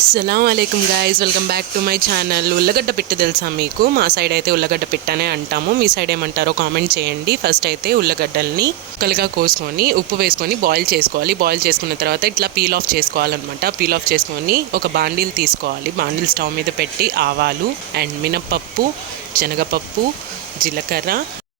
అస్సలాముఅలైకుం guys, welcome back to my channel. ఉల్లగడ్డ పిట్ట తెలుసా మీకు? మా సైడ్ అయితే ఉల్లగడ్డ పిట్టనే అంటాము. మీ సైడ్ ఏమంటారో కామెంట్ చేయండి. ఫస్ట్ అయితే ఉల్లగడ్డల్ని ముక్కలుగా కోసుకొని ఉప్పు వేసుకొని బాయిల్ చేసుకోవాలి. బాయిల్ చేసుకున్న తర్వాత ఇట్లా పీల్ ఆఫ్ చేసుకోవాలన్నమాట. పీల్ ఆఫ్ చేసుకొని ఒక బాండీలు తీసుకోవాలి. బాండీలు స్టవ్ మీద పెట్టి ఆవాలు అండ్ మినపప్పు, శనగపప్పు, జీలకర్ర,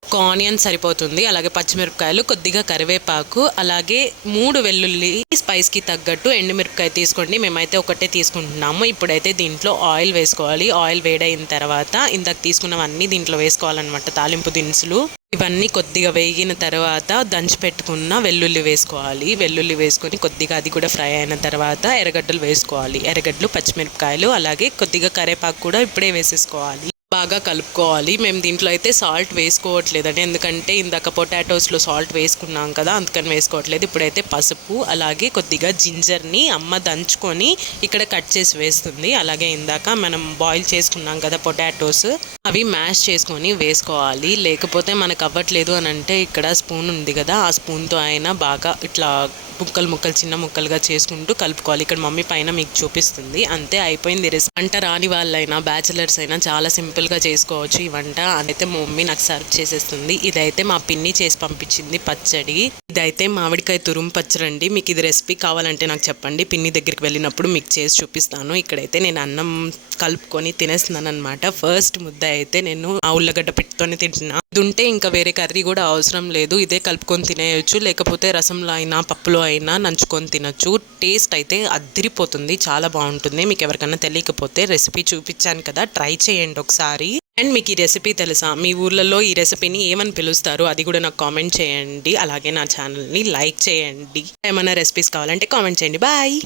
ఒక ఆనియన్ సరిపోతుంది, అలాగే పచ్చిమిరపకాయలు, కొద్దిగా కరివేపాకు, అలాగే 3 వెల్లుల్లి, స్పైస్కి తగ్గట్టు ఎండుమిరపకాయ తీసుకోండి. మేమైతే ఒకటే తీసుకుంటున్నాము. ఇప్పుడైతే దీంట్లో ఆయిల్ వేసుకోవాలి. ఆయిల్ వేడైన తర్వాత ఇందాక తీసుకున్నవన్నీ దీంట్లో వేసుకోవాలన్నమాట. తాలింపు దినుసులు ఇవన్నీ కొద్దిగా వేగిన తర్వాత దంచి పెట్టుకున్న వెల్లుల్లి వేసుకోవాలి. వెల్లుల్లి వేసుకొని కొద్దిగా అది కూడా ఫ్రై అయిన తర్వాత ఎర్రగడ్డలు వేసుకోవాలి. ఎర్రగడ్డలు, పచ్చిమిరపకాయలు, అలాగే కొద్దిగా కరివేపాకు కూడా ఇప్పుడే వేసేసుకోవాలి. బాగా కలుపుకోవాలి. మేము దీంట్లో అయితే సాల్ట్ వేసుకోవట్లేదండి, ఎందుకంటే ఇందాక పొటాటోస్లో సాల్ట్ వేసుకున్నాం కదా, అందుకని వేసుకోవట్లేదు. ఇప్పుడైతే పసుపు, అలాగే కొద్దిగా జింజర్ని అమ్మ దంచుకొని ఇక్కడ కట్ చేసి వేస్తుంది. అలాగే ఇందాక మనం బాయిల్ చేసుకున్నాం కదా పొటాటోస్, అవి మ్యాష్ చేసుకొని వేసుకోవాలి. లేకపోతే మనకు అవ్వట్లేదు అని అంటే ఇక్కడ స్పూన్ ఉంది కదా, ఆ స్పూన్తో అయినా బాగా ఇట్లా ముక్కలు చిన్న ముక్కలుగా చేసుకుంటూ కలుపుకోవాలి. ఇక్కడ మమ్మీ పైన మీకు చూపిస్తుంది. అంతే, అయిపోయింది రెసిపీ. వంట రాని వాళ్ళైనా బ్యాచిలర్స్ అయినా చాలా సింపుల్గా చేసుకోవచ్చు ఈ వంట. అదైతే మా మమ్మీ నాకు సర్వ్ చేసేస్తుంది. ఇదైతే మా పిన్ని చేసి పంపించింది పచ్చడి. ఇదైతే మామిడికాయ తురుము పచ్చడి. మీకు ఇది రెసిపీ కావాలంటే నాకు చెప్పండి, పిన్ని దగ్గరికి వెళ్ళినప్పుడు మీకు చేసి చూపిస్తాను. ఇక్కడైతే నేను అన్నం కలుపుకొని తినేస్తున్నాను అనమాట. ఫస్ట్ ముద్ద అయితే నేను ఆ ఉల్లగడ్డ పిట్టుతోనే తింటున్నా. ఇది ఉంటే ఇంకా వేరే కర్రీ కూడా అవసరం లేదు, ఇదే కలుపుకొని తినేయచ్చు. లేకపోతే రసంలో అయినా పప్పులో అయినా నంచుకొని తినచ్చు. టేస్ట్ అయితే అదిరిపోతుంది, చాలా బాగుంటుంది. మీకు ఎవరికైనా తెలియకపోతే రెసిపీ చూపించాను కదా, ట్రై చేయండి ఒకసారి. అండ్ మీకు ఈ రెసిపీ తెలుసా? మీ ఊర్లలో ఈ రెసిపీని ఏమని పిలుస్తారు అది కూడా నాకు కామెంట్ చేయండి. అలాగే నా ఛానల్ని లైక్ చేయండి. ఏమైనా రెసిపీస్ కావాలంటే కామెంట్ చేయండి. బాయ్.